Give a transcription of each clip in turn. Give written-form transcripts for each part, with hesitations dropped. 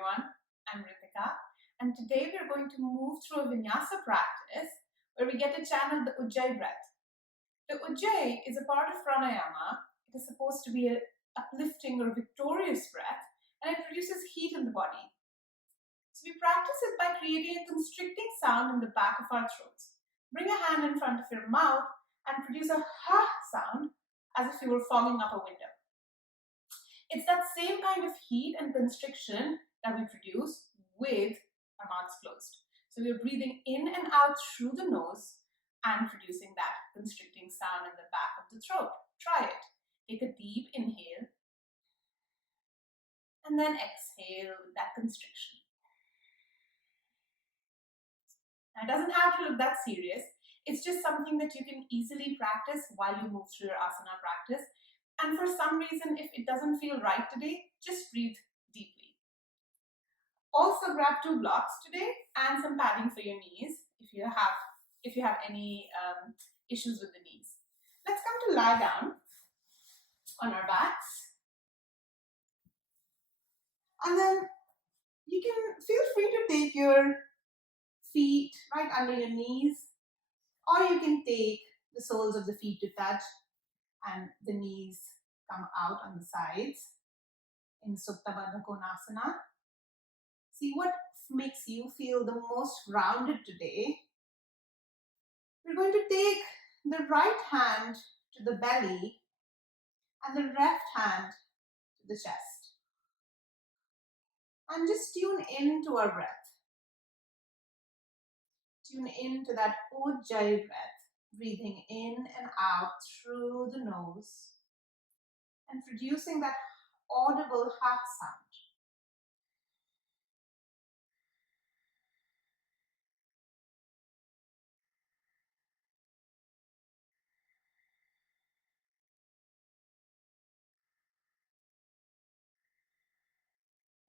everyone, I'm Ritika, and today we're going to move through a Vinyasa practice where we get to channel the Ujjayi breath. The Ujjayi is a part of Pranayama. It is supposed to be an uplifting or victorious breath, and it produces heat in the body. So we practice it by creating a constricting sound in the back of our throats. Bring a hand in front of your mouth and produce a ha sound as if you were fogging up a window. It's that same kind of heat and constriction that we produce with our mouths closed. So we're breathing in and out through the nose and producing that constricting sound in the back of the throat. Try it. Take a deep inhale and then exhale with that constriction. Now, it doesn't have to look that serious. It's just something that you can easily practice while you move through your asana practice. And for some reason, if it doesn't feel right today, just breathe deeply. Also grab 2 blocks today and some padding for your knees if you have any issues with the knees. Let's come to lie down on our backs. And then you can feel free to take your feet right under your knees, or you can take the soles of the feet to touch and the knees come out on the sides in Supta Baddha Konasana. See what makes you feel the most grounded today. We're going to take the right hand to the belly and the left hand to the chest. And just tune into our breath. Tune into that Ujjayi breath, breathing in and out through the nose and producing that audible ha sound.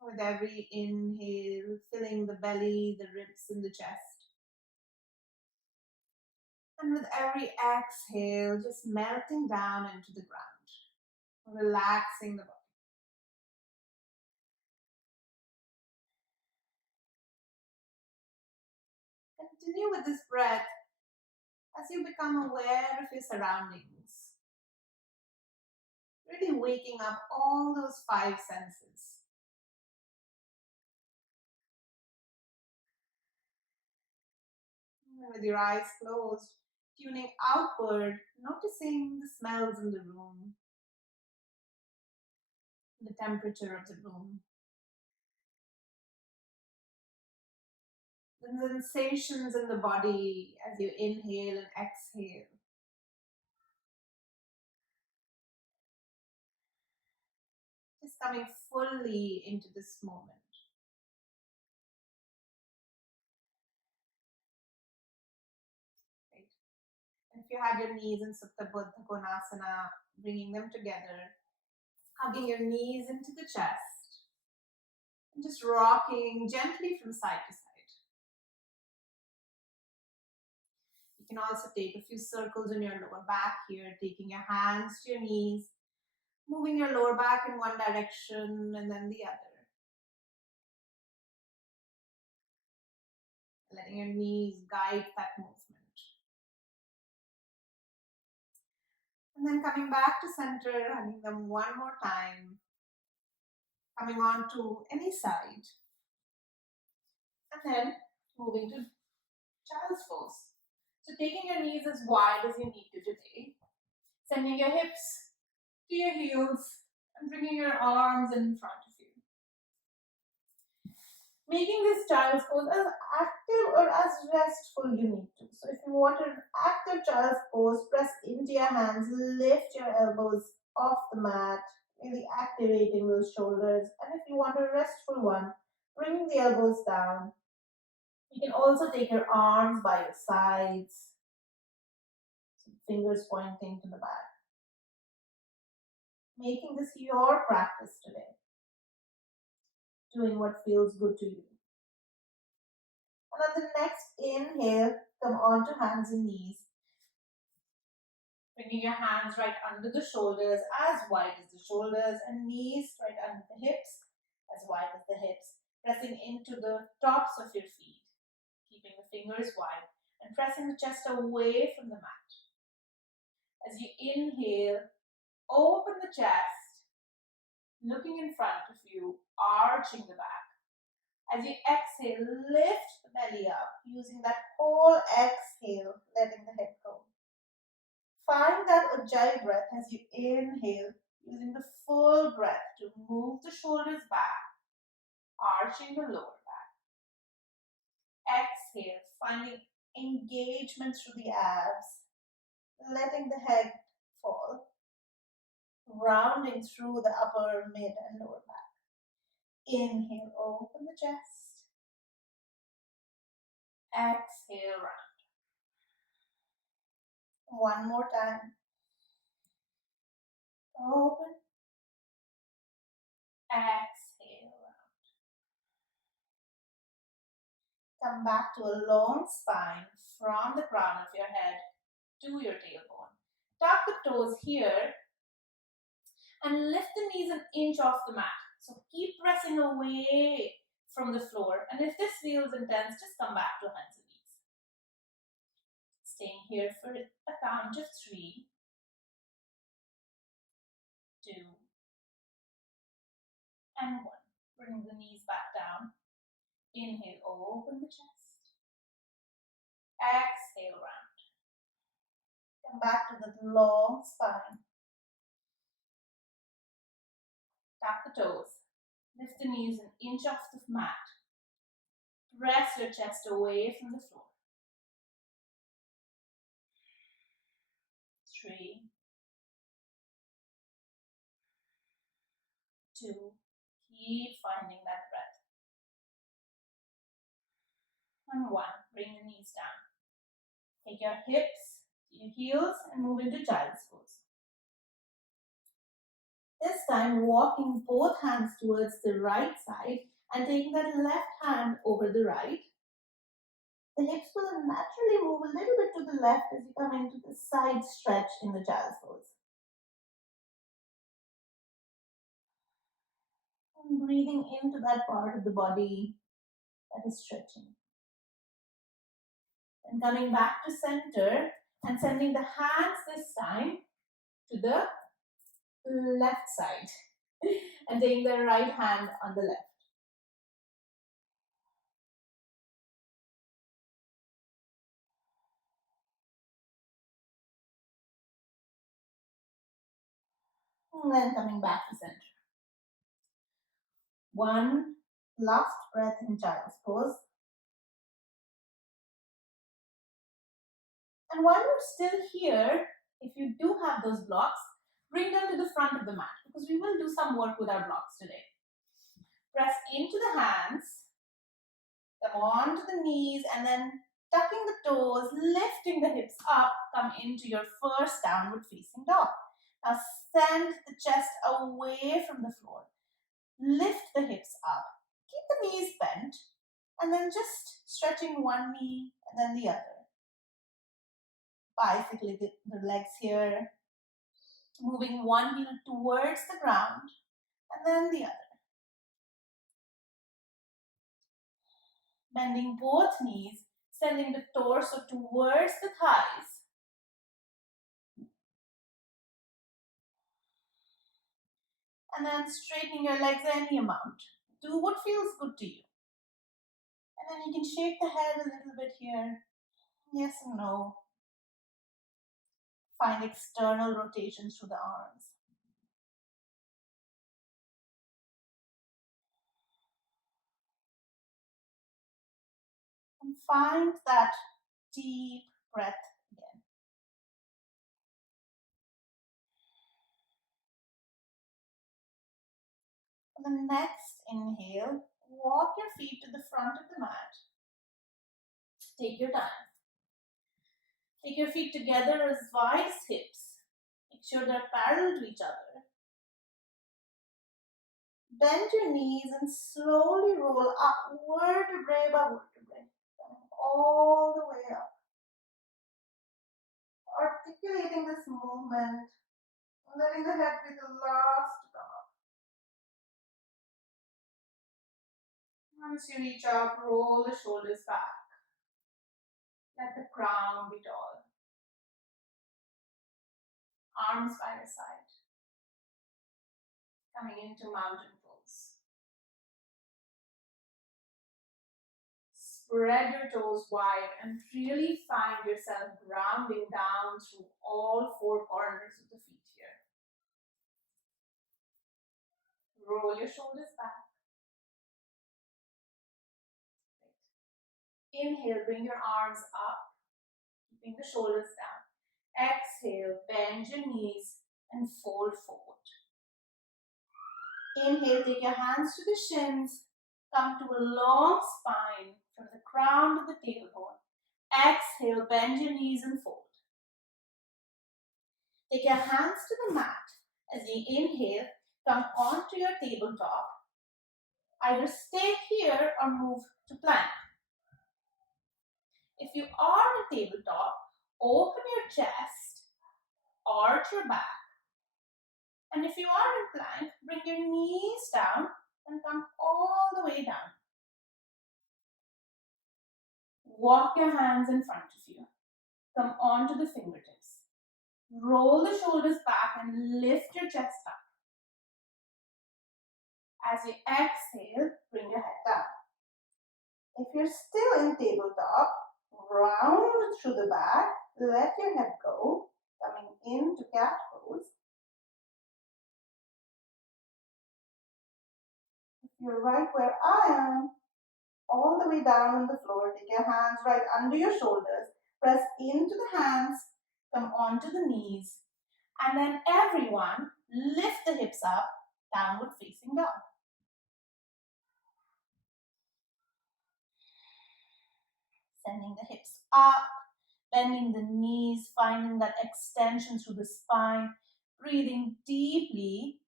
With every inhale, filling the belly, the ribs, and the chest. And with every exhale, just melting down into the ground, relaxing the body. Continue with this breath as you become aware of your surroundings. Really waking up all those 5 senses. And with your eyes closed, tuning outward, noticing the smells in the room, the temperature of the room, the sensations in the body as you inhale and exhale. Just coming fully into this moment. Right. And if you had your knees in Supta Baddha Konasana, bringing them together, hugging your knees into the chest, and just rocking gently from side to side. You can also take a few circles in your lower back here, taking your hands to your knees, moving your lower back in one direction and then the other. Letting your knees guide that movement. And then coming back to center, hugging them one more time. Coming on to any side. And then moving to child's pose. So taking your knees as wide as you need to today. Sending your hips to your heels and bringing your arms in front of you. Making this child's pose as active or as restful you need to. So if you want an active child's pose, press into your hands, lift your elbows off the mat, really activating those shoulders. And if you want a restful one, bringing the elbows down. You can also take your arms by your sides, fingers pointing to the back. Making this your practice today. Doing what feels good to you. And on the next inhale, come onto hands and knees. Bringing your hands right under the shoulders, as wide as the shoulders, and knees right under the hips, as wide as the hips. pressing into the tops of your feet, keeping the fingers wide and pressing the chest away from the mat. As you inhale, open the chest, looking in front of you, arching the back. As you exhale, lift the belly up, using that whole exhale, letting the head go. Find that Ujjayi breath as you inhale, using the full breath to move the shoulders back, arching the lower back. Exhale, finding engagement through the abs, letting the head fall, rounding through the upper, mid, and lower back. Inhale, open the chest. Exhale, round. One more time. Open. Exhale, round. Come back to a long spine from the crown of your head to your tailbone. Tuck the toes here and lift the knees an inch off the mat. So keep pressing away from the floor. And if this feels intense, just come back to hands and knees. Staying here for a count of 3, 2, and 1. Bring the knees back down. Inhale, open the chest. Exhale, round. Come back to the long spine. Tap the toes. Lift the knees an inch off the mat. Press your chest away from the floor. 3, 2, keep finding that breath. And 1, bring the knees down. Take your hips to your heels and move into child's pose. This time, walking both hands towards the right side and taking that left hand over the right. The hips will naturally move a little bit to the left as you come into the side stretch in the child's pose. And breathing into that part of the body that is stretching. And coming back to center and sending the hands this time to the left side and taking the right hand on the left. And then coming back to center. One last breath in child's pose. And while you're still here, if you do have those blocks, bring them to the front of the mat because we will do some work with our blocks today. Press into the hands, come onto the knees, and then tucking the toes, lifting the hips up, come into your first downward facing dog. Now send the chest away from the floor. Lift the hips up. Keep the knees bent, and then just stretching one knee and then the other. Bicycling the legs here, moving one heel towards the ground and then the other. Bending both knees, sending the torso towards the thighs. And then straightening your legs any amount. Do what feels good to you. And then you can shake the head a little bit here. Yes and no. Find external rotation through the arms. And find that deep breath again. On the next inhale, walk your feet to the front of the mat. Take your time. Take your feet together as wide as hips. Make sure they're parallel to each other. Bend your knees and slowly roll up vertebrae by vertebrae, coming all the way up. Articulating this movement, letting the head be the last to come up. Once you reach up, roll the shoulders back. Let the crown be tall. Arms by your side. Coming into mountain pose. Spread your toes wide and really find yourself grounding down through all four corners of the feet here. Roll your shoulders back. Inhale, bring your arms up, keeping the shoulders down. Exhale, bend your knees and fold forward. Inhale, take your hands to the shins, come to a long spine from the crown to the tailbone. Exhale, bend your knees and fold. Take your hands to the mat. As you inhale, come onto your tabletop. Either stay here or move to plank. If you are on tabletop, open your chest, arch your back. And if you are in plank, bring your knees down and come all the way down. Walk your hands in front of you. Come onto the fingertips. Roll the shoulders back and lift your chest up. As you exhale, bring your head down. If you're still in tabletop, round through the back, let your head go, coming into cat pose. If you're right where I am, all the way down on the floor, take your hands right under your shoulders, press into the hands, come onto the knees, and then everyone lift the hips up, downward facing dog. Sending the hips up, bending the knees, finding that extension through the spine, breathing deeply.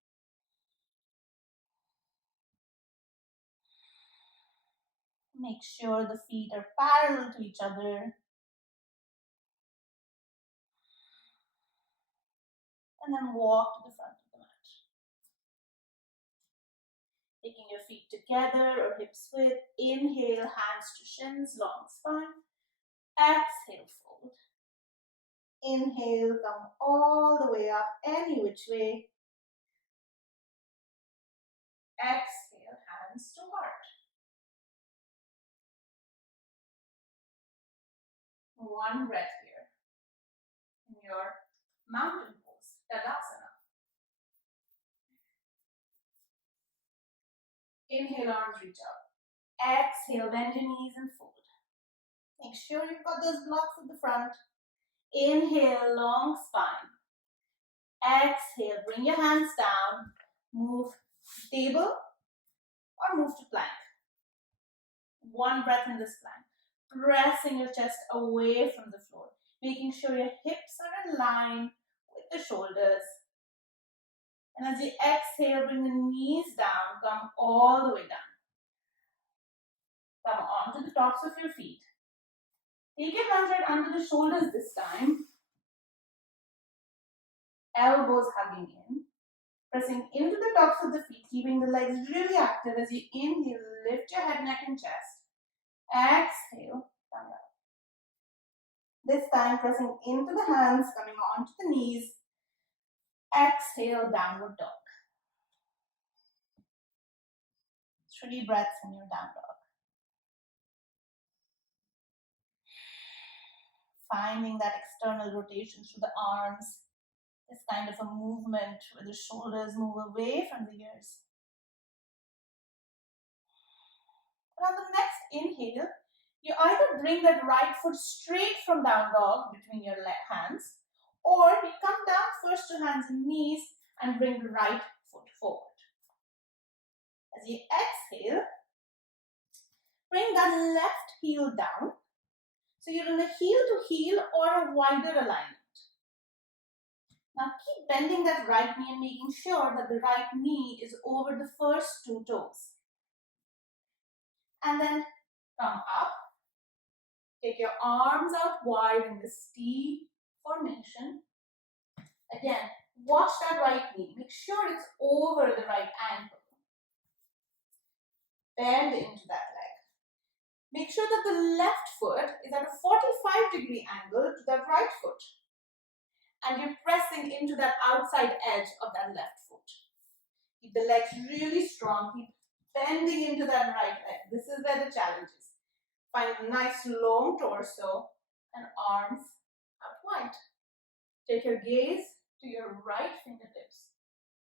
Make sure the feet are parallel to each other. And then walk to the front of the mat. Taking your feet together or hips width. Inhale, hands to shins, long spine. Exhale, fold. Inhale, come all the way up, any which way. Exhale, hands to heart. One breath here in your mountain pose, Tadasana. Inhale, arms reach up. Exhale, bend your knees and fold. Make sure you've got those blocks at the front. Inhale, long spine. Exhale, bring your hands down. Move to table or move to plank. One breath in this plank. Pressing your chest away from the floor. Making sure your hips are in line with the shoulders. And as you exhale, bring the knees down. Come all the way down. Come onto the tops of your feet. Take your hands right under the shoulders this time. Elbows hugging in. Pressing into the tops of the feet, keeping the legs really active. As you inhale, lift your head, neck and chest. Exhale, come down. This time pressing into the hands, coming onto the knees. Exhale, downward dog. 3 breaths in your down dog. Finding that external rotation through the arms. This kind of a movement where the shoulders move away from the ears. And on the next inhale, you either bring that right foot straight from down dog between your hands, or you come down first to hands and knees and bring the right foot forward. As you exhale, bring that left heel down. So you're in a heel to heel or a wider alignment. Now keep bending that right knee and making sure that the right knee is over the first 2 toes. And then come up. Take your arms out wide in this T formation. Again, watch that right knee. Make sure it's over the right ankle. Bend into that leg. Make sure that the left foot is at a 45-degree angle to that right foot. And you're pressing into that outside edge of that left foot. Keep the legs really strong. Keep bending into that right leg. This is where the challenge is. Find a nice long torso and arms out wide. Take your gaze to your right fingertips.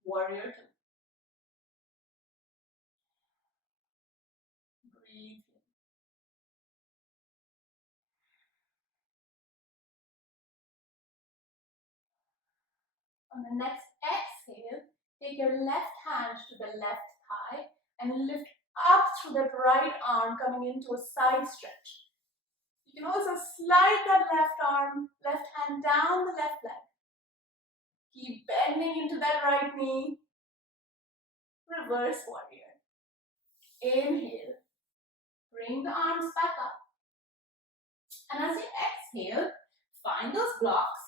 Warrior two. Breathe. On the next exhale, take your left hand to the left thigh and lift up through that right arm, coming into a side stretch. You can also slide that left arm, left hand down the left leg. Keep bending into that right knee. Reverse warrior. Inhale. Bring the arms back up. And as you exhale, find those blocks.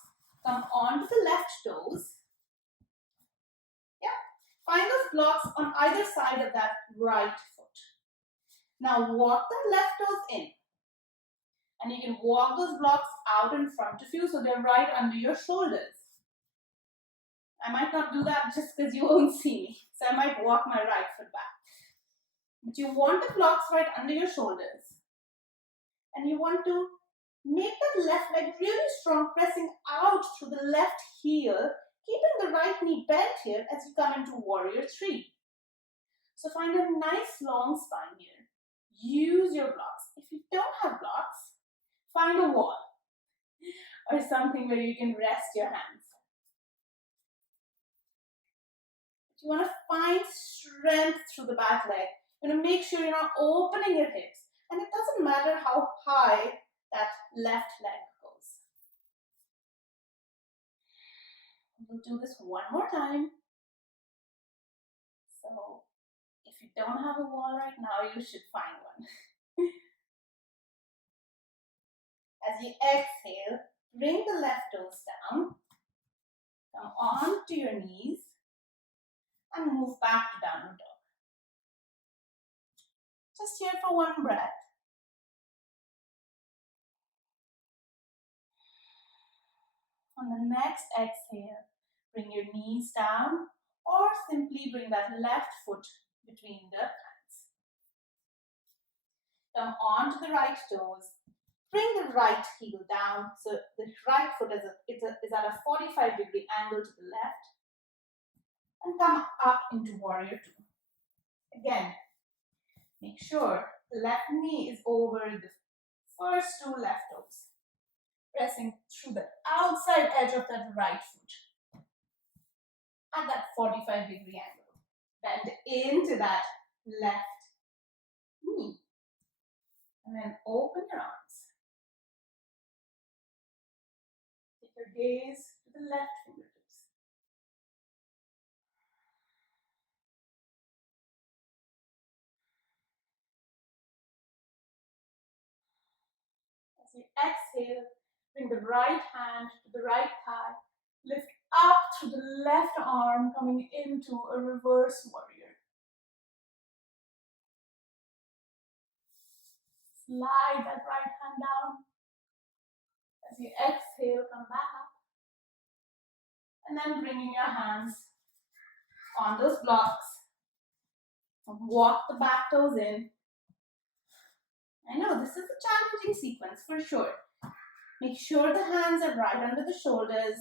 Come onto the left toes. Find those blocks on either side of that right foot. Now walk the left toes in. And you can walk those blocks out in front of you so they're right under your shoulders. I might not do that just because you won't see me. So I might walk my right foot back. But you want the blocks right under your shoulders. And you want to make that left leg really strong, pressing out through the left heel, keeping the right knee bent here as you come into warrior three. So find a nice long spine here. Use your blocks. If you don't have blocks, find a wall or something where you can rest your hands. You want to find strength through the back leg. You want to make sure you're not opening your hips. And it doesn't matter how high that left leg goes. We'll do this one more time. So if you don't have a wall right now, you should find one. As you exhale, bring the left toes down. Come on to your knees and move back to downward dog. Just here for one breath. On the next exhale, bring your knees down or simply bring that left foot between the hands. Come on to the right toes. Bring the right heel down so the right foot is at a 45-degree angle to the left. And come up into warrior two. Again, make sure the left knee is over the first two left toes. Pressing through the outside edge of that right foot at that 45-degree angle. Bend into that left knee. And then open your arms. Take your gaze to the left fingertips. As you exhale, bring the right hand to the right thigh. Lift up through the left arm, coming into a reverse warrior. Slide that right hand down. As you exhale, come back up. And then bringing your hands on those blocks. Walk the back toes in. I know this is a challenging sequence for sure. Make sure the hands are right under the shoulders.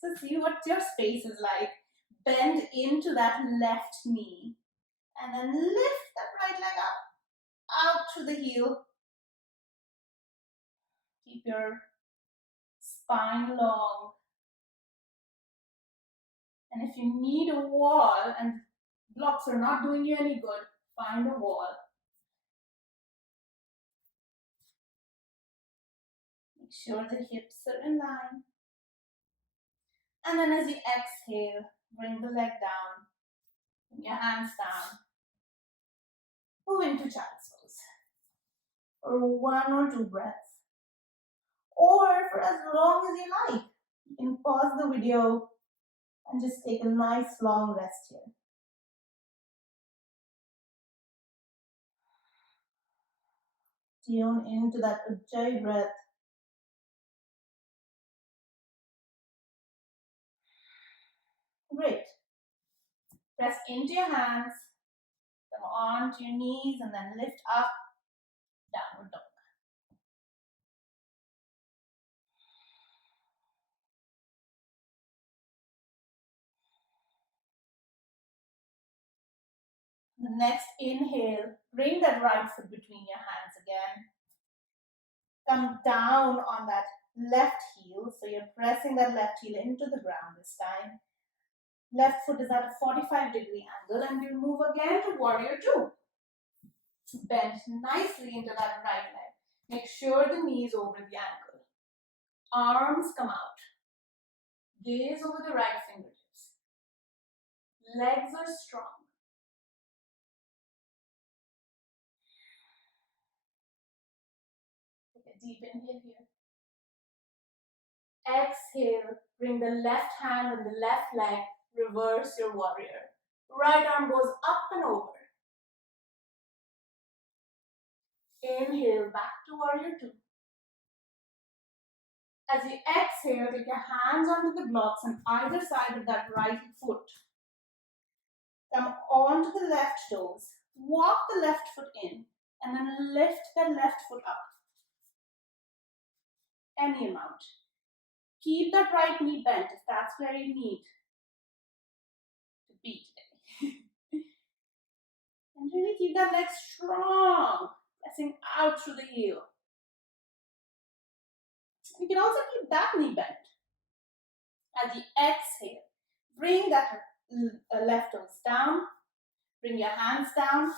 So see what your space is like. Bend into that left knee. And then lift that right leg up, out through the heel. Keep your spine long. And if you need a wall and blocks are not doing you any good, find a wall. Make sure the hips are in line. And then as you exhale, bring the leg down. Bring your hands down. Move into child's pose. For 1 or 2 breaths. Or for as long as you like. You can pause the video and just take a nice long rest here. Tune into that Ujjayi breath. Great. Press into your hands. Come on to your knees and then lift up. Downward dog. The next inhale, bring that right foot between your hands again. Come down on that left heel. So you're pressing that left heel into the ground this time. Left foot is at a 45-degree angle and we'll move again to warrior two. Bend nicely into that right leg. Make sure the knee is over the ankle. Arms come out. Gaze over the right fingertips. Legs are strong. Take a deep inhale here. Exhale, bring the left hand and the left leg, reverse your warrior. Right arm goes up and over. Inhale, back to warrior two. As you exhale, take your hands onto the blocks on either side of that right foot. Come onto the left toes. Walk the left foot in and then lift the left foot up. Any amount. Keep that right knee bent if that's where you need to be today. And really keep that leg strong, pressing out through the heel. You can also keep that knee bent. As you exhale, bring that left toes down, bring your hands down,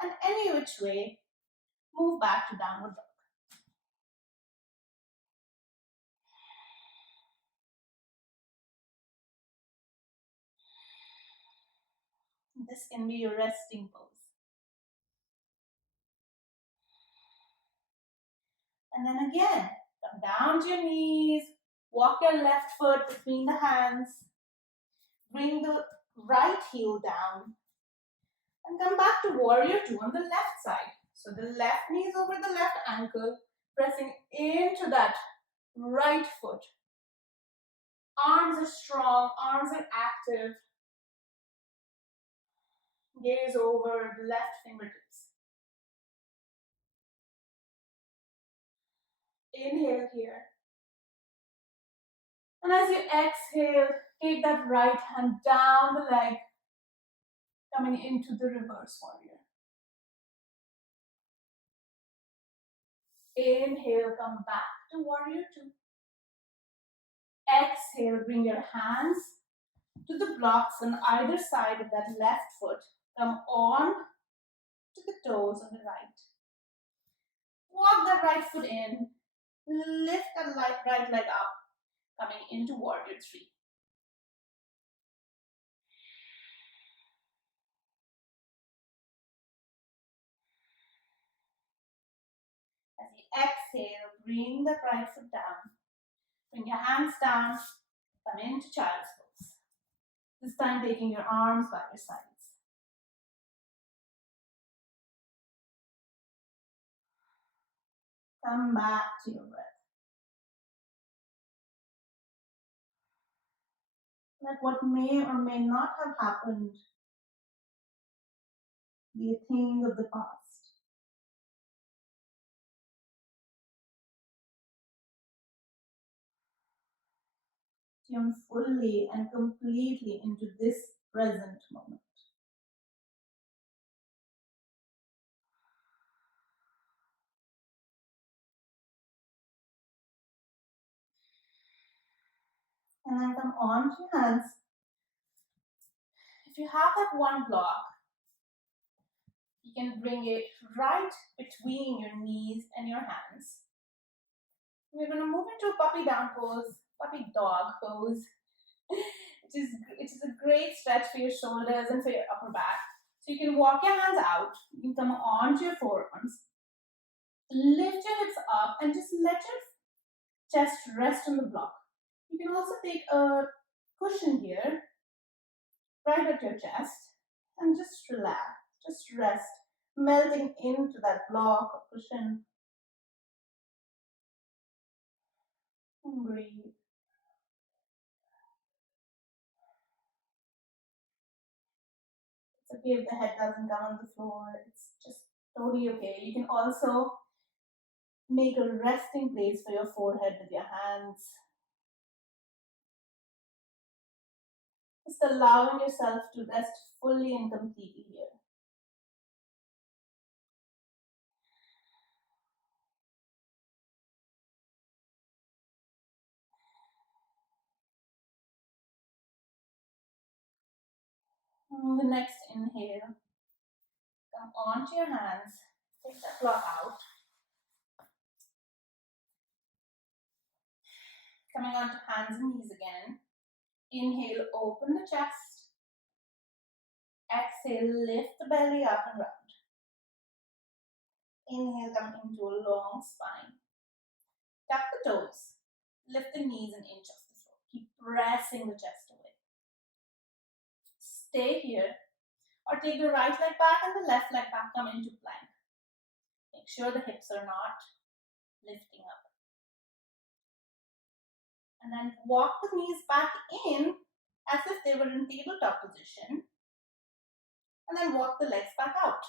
and any which way, move back to downward dog. This can be your resting pose. And then again, come down to your knees, walk your left foot between the hands, bring the right heel down, and come back to warrior two on the left side. So the left knee is over the left ankle, pressing into that right foot. Arms are strong, arms are active. Gaze over the left fingertips. Inhale here. And as you exhale, take that right hand down the leg, coming into the reverse warrior. Inhale, come back to warrior two. Exhale, bring your hands to the blocks on either side of that left foot. Come on to the toes on the right. Walk that right foot in. Lift that right leg up, coming into warrior three. As you exhale, bring the right foot down. Bring your hands down. Come into child's pose. This time taking your arms by your sides. Come back to your breath. Let what may or may not have happened be a thing of the past. Tune fully and completely into this present moment. And then come on to your hands. If you have that one block, you can bring it right between your knees and your hands. We're going to move into a puppy down pose, puppy dog pose, which is a great stretch for your shoulders and for your upper back. So you can walk your hands out, you can come onto your forearms, lift your hips up and just let your chest rest on the block. You can also take a cushion here, right at your chest, and just relax, just rest, melting into that block or cushion. And breathe. It's okay if the head doesn't come on the floor. It's just totally okay. You can also make a resting place for your forehead with your hands. Just allowing yourself to rest fully and completely here. The next inhale, come onto your hands, take that block out. Coming onto hands and knees again. Inhale, open the chest. Exhale, lift the belly up and round. Inhale, come into a long spine. Tap the toes. Lift the knees an inch off the floor. Keep pressing the chest away. Stay here. Or take the right leg back and the left leg back. Come into plank. Make sure the hips are not lifting up. And then walk the knees back in as if they were in tabletop position. And then walk the legs back out.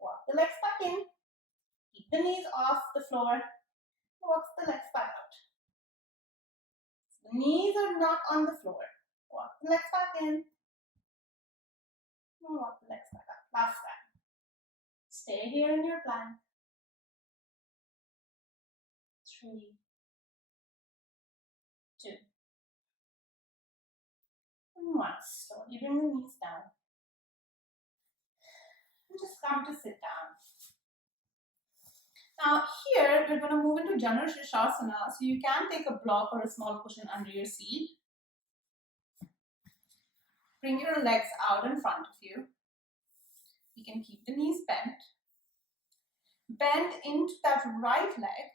Walk the legs back in. Keep the knees off the floor. Walk the legs back out. So the knees are not on the floor. Walk the legs back in. And walk the legs back out. Last time. Stay here in your plank. 3, 2, and 1. Slowly bring the knees down. And just come to sit down. Now here we're going to move into Shavasana. So you can take a block or a small cushion under your seat. Bring your legs out in front of you. You can keep the knees bent. Bend into that right leg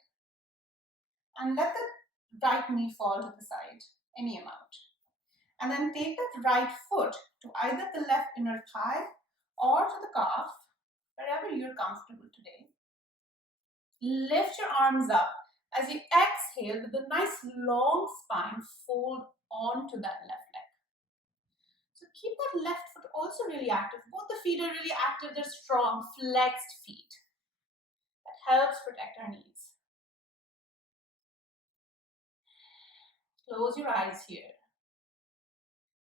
and let the right knee fall to the side, any amount. And then take that right foot to either the left inner thigh or to the calf, wherever you're comfortable today. Lift your arms up as you exhale with a nice long spine, fold onto that left leg. So keep that left foot also really active. Both the feet are really active, they're strong, flexed feet. That helps protect our knees. Close your eyes here.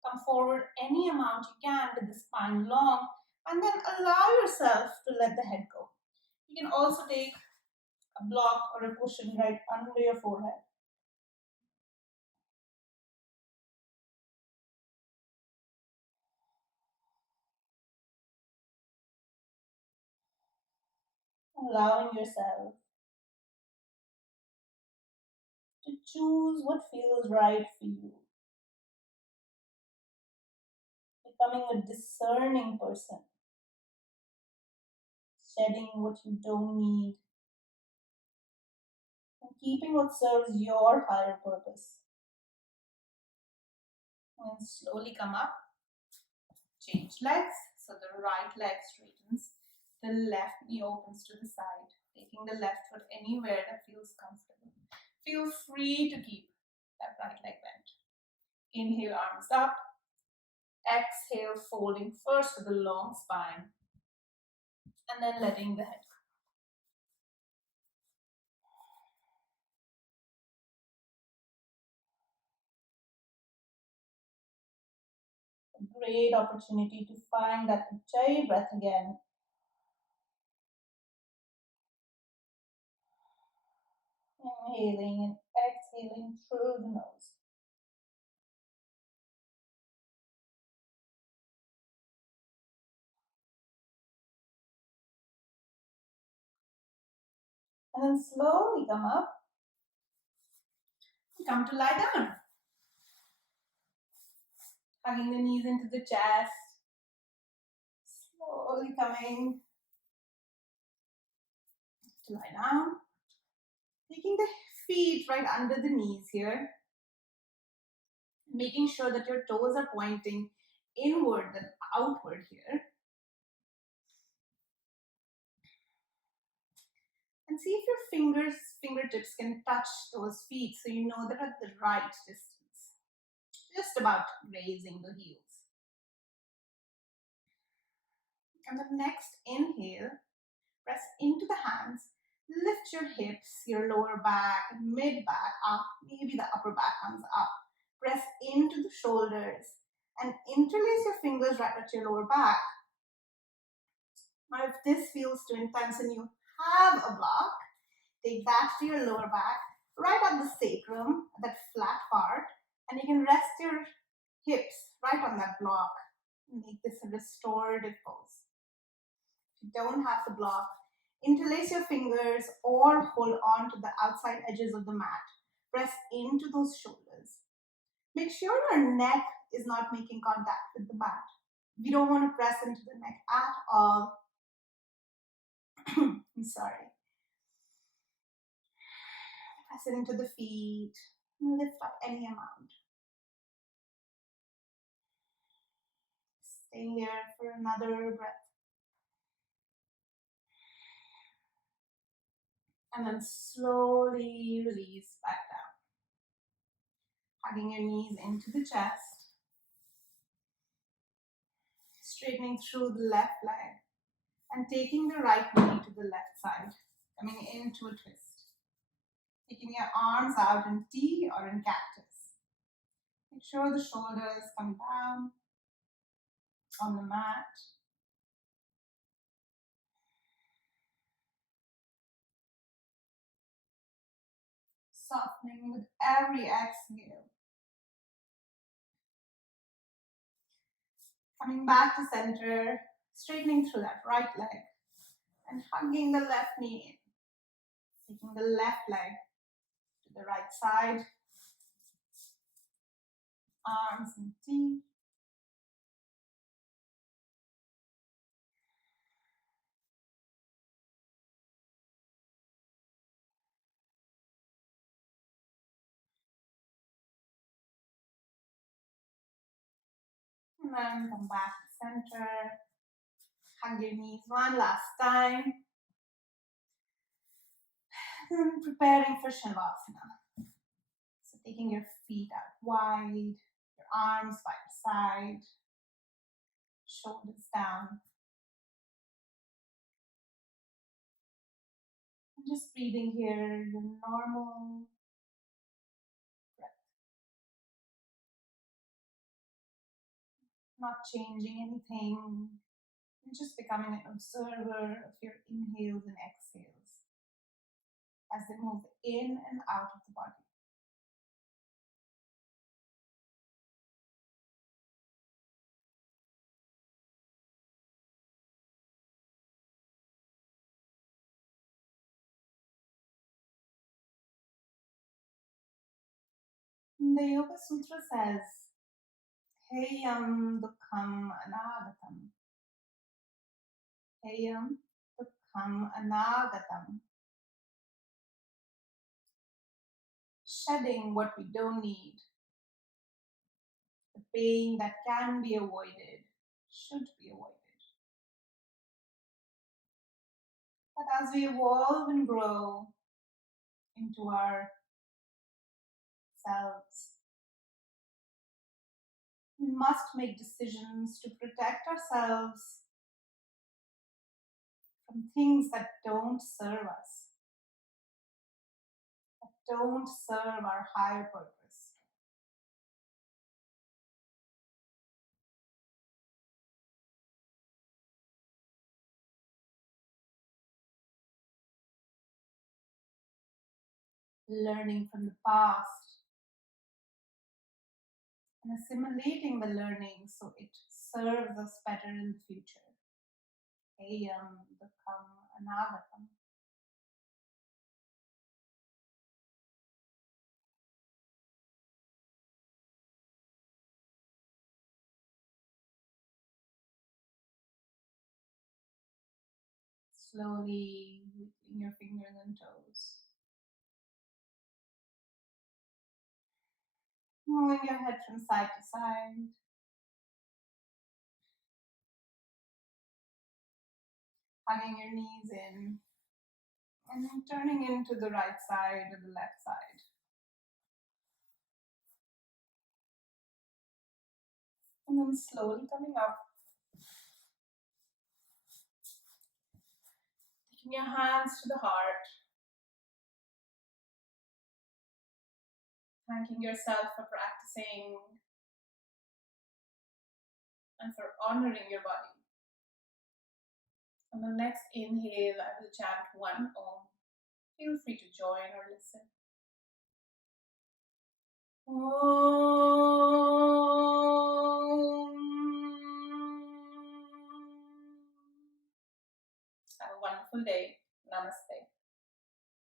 Come forward any amount you can with the spine long, and then allow yourself to let the head go. You can also take a block or a cushion right under your forehead. Allowing yourself to choose what feels right for you. Becoming a discerning person. Shedding what you don't need. And keeping what serves your higher purpose. And slowly come up. Change legs. So the right leg straightens. The left knee opens to the side. Taking the left foot anywhere that feels comfortable. Feel free to keep that right leg bent. Inhale, arms up. Exhale, folding first to the long spine. And then letting the head go. A great opportunity to find that Ujjayi breath again. Inhaling and exhaling through the nose. And then slowly come up. And come to lie down. Hugging the knees into the chest. Slowly coming to lie down. Taking the feet right under the knees here. Making sure that your toes are pointing inward and outward here. And see if your fingertips can touch those feet so you know they're at the right distance. Just about grazing the heels. And the next inhale, press into the hands, lift your hips, your lower back, mid back up, maybe the upper back comes up. Press into the shoulders and interlace your fingers right at your lower back. Now if this feels too intense and you have a block, take that to your lower back, right at the sacrum, that flat part, and you can rest your hips right on that block. Make this a restorative pose. If you don't have the block, interlace your fingers or hold on to the outside edges of the mat. Press into those shoulders. Make sure your neck is not making contact with the mat. We don't want to press into the neck at all. I'm sorry. Press it into the feet. Lift up any amount. Stay here for another breath. And then slowly release back down. Hugging your knees into the chest. Straightening through the left leg. And taking the right knee to the left side. Coming into a twist. Taking your arms out in T or in cactus. Make sure the shoulders come down on the mat. Softening with every exhale. Coming back to center, straightening through that right leg and hugging the left knee in. Taking the left leg to the right side. Arms in T. And then come back to center. Hug your knees one last time. And preparing for Shavasana. So taking your feet out wide, your arms by your side, shoulders down. And just breathing here, your normal breath. Not changing anything. And just becoming an observer of your inhales and exhales as they move in and out of the body. The Yoga Sutra says, Heyam Dukkham Anagatam. Heyam Dukkham Anagatam. Shedding what we don't need. The pain that can be avoided should be avoided. That as we evolve and grow into our selves, we must make decisions to protect ourselves from things that don't serve us, that don't serve our higher purpose. Learning from the past and assimilating the learning so it serves us better in the future. Ayam Dukkam Anagatam. Slowly wiggling your fingers and toes. Moving your head from side to side. Hugging your knees in. And then turning into the right side or the left side. And then slowly coming up. Taking your hands to the heart. Thanking yourself for practicing and for honoring your body. On the next inhale, I will chant one Om. Feel free to join or listen.